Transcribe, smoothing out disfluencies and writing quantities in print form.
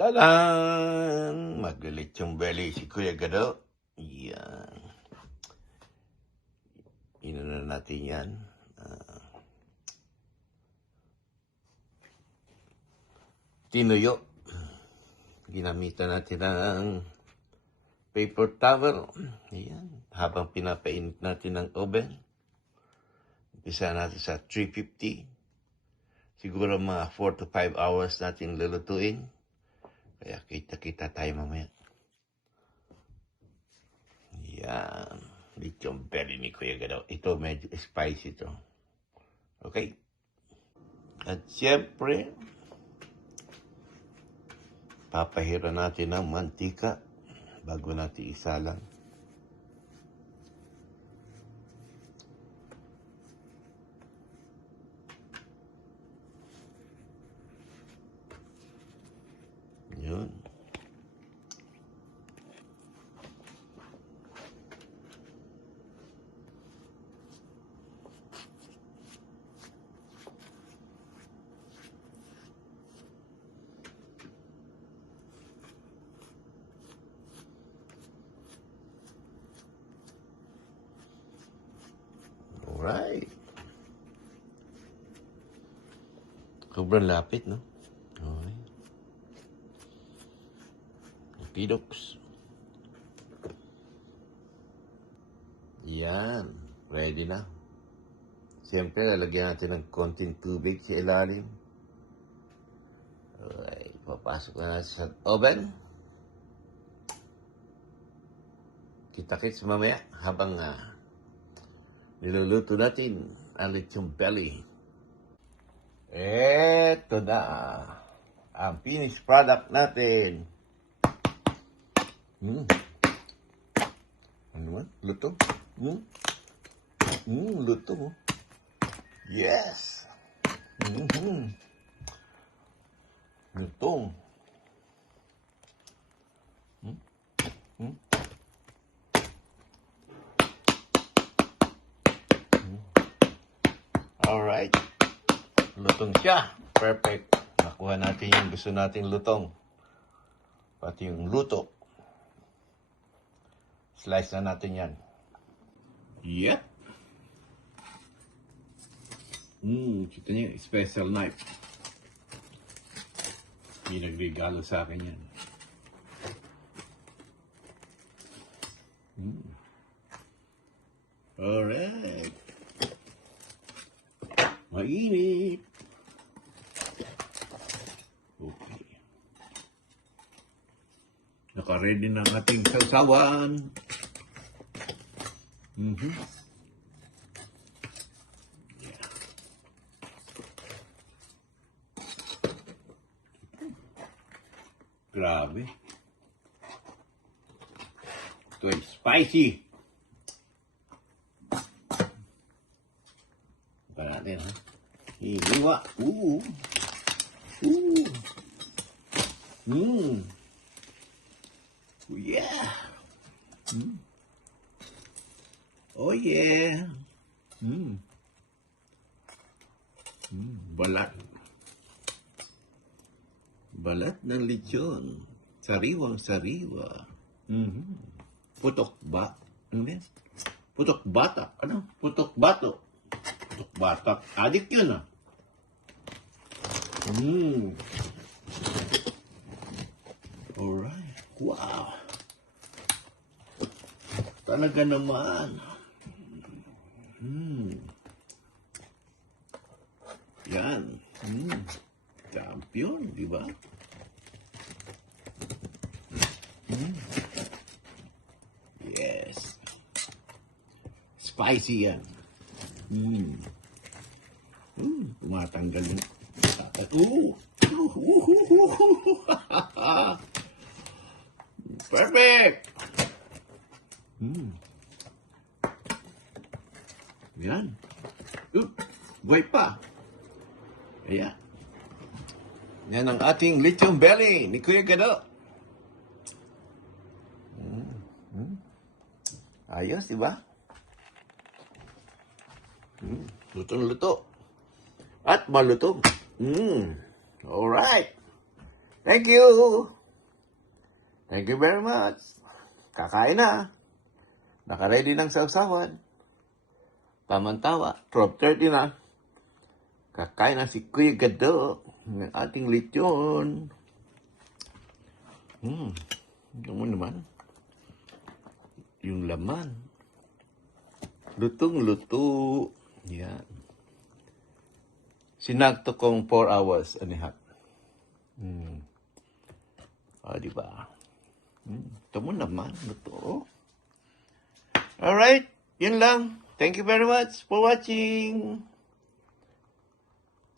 Tadan! Maglilitsong belly si Kuya Gado. Yan. Inuna natin yan. Tinuyo. Ginamitan natin ng paper towel. Ayan. Habang pinapainit natin ng oven. Umpisa natin sa 350. Siguro mga 4 to 5 hours natin lulutuin. Kaya kita-kita tayo mamaya. Yan. Lechon belly ni Kuya Gado. Ito medyo spicy ito. Okay? At siyempre, papahira natin ng mantika bago natin isalang. Yun. Alright. Sobrang lapit, no? Okay. Pidoks. Yan. Ready na. Siyempre, lalagyan natin ng konting tubig sa ilalim. Alright. Papasok na natin sa oven. Kita-kits mamaya habang niluluto natin ang lechon belly. Eto na ang finished product natin. Ano man? Luto? Luto. Yes! Luto. Alright. Lutong siya. Perfect. Nakuha natin yung gusto nating lutong. Pati yung luto. Slice na natin yan. Yep. Kita niyo, special knife. May nagregalo sa akin yan. Alright. Mainit. Okay. Naka-ready na ang ating sausawan. Yeah. Grabe. Ito ay spicy. Ito natin, ha? Hiniwa. Yeah. Oh yeah. Balat. Balat ng lechon. Sariwang-sariwa. Putok ba? Ano yan? Putok bata. Ano? Putok bato. Putok batak. Adik yun, ah. Alright. Wow. Talaga naman. Yan. Champion, di ba? Yes. Spicy yan. Tumatanggal yung perfect! Yan. Buhay pa. Ayan. Yan ang ating lechon belly ni Kuya Gado. Ayos, di ba? Lutong-luto. At malutong. Alright. Thank you. Thank you very much. Kakain na. Naka-ready ng sausawan. Pamantawa. 12:30 na. Kakain na si Kuya Gado ng ating lechon. Ito mo naman. Yung laman. Lutong-luto. Yan. Sinakto kong 4 hours and a half. Diba? Ito mo naman. Luto. Alright. Yun lang. Thank you very much for watching.